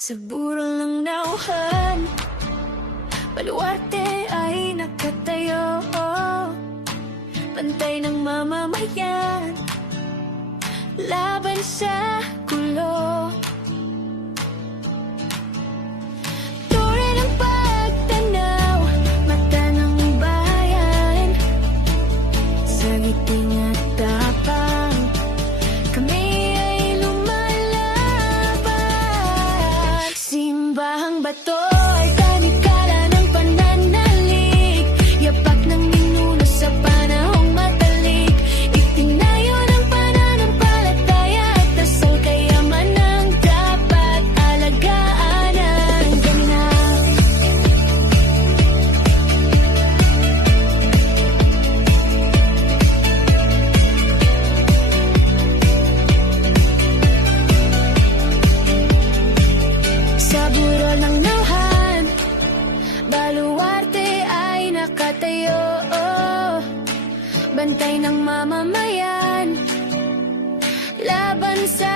Sa burol ng nauhan, baluarte ay nakatayo, bantay ng mamamayan laban sa gulo. Tore ng pagtanaw, mata ng bayan, sa ngiting at tapang kami ay lumalaban. Simbahang bato'y tanikala ng pananalig, yapak ng ninuno sa panahong matalik. Itinayo ng pananampalataya at dasal kayaman ang dapat alagaan ang ganap. Sa burol ng nauhan, baluarte ay nakatayo, bantay ng mamamayan laban sa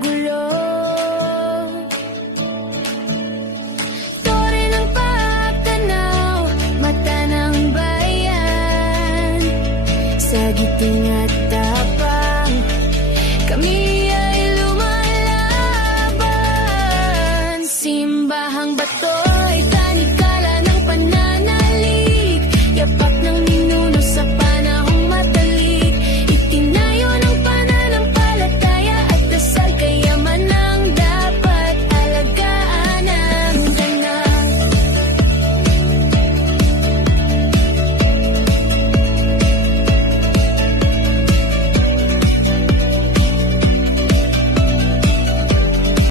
gulo. Tore ng pagtanaw, mata ng bayan, sa giting at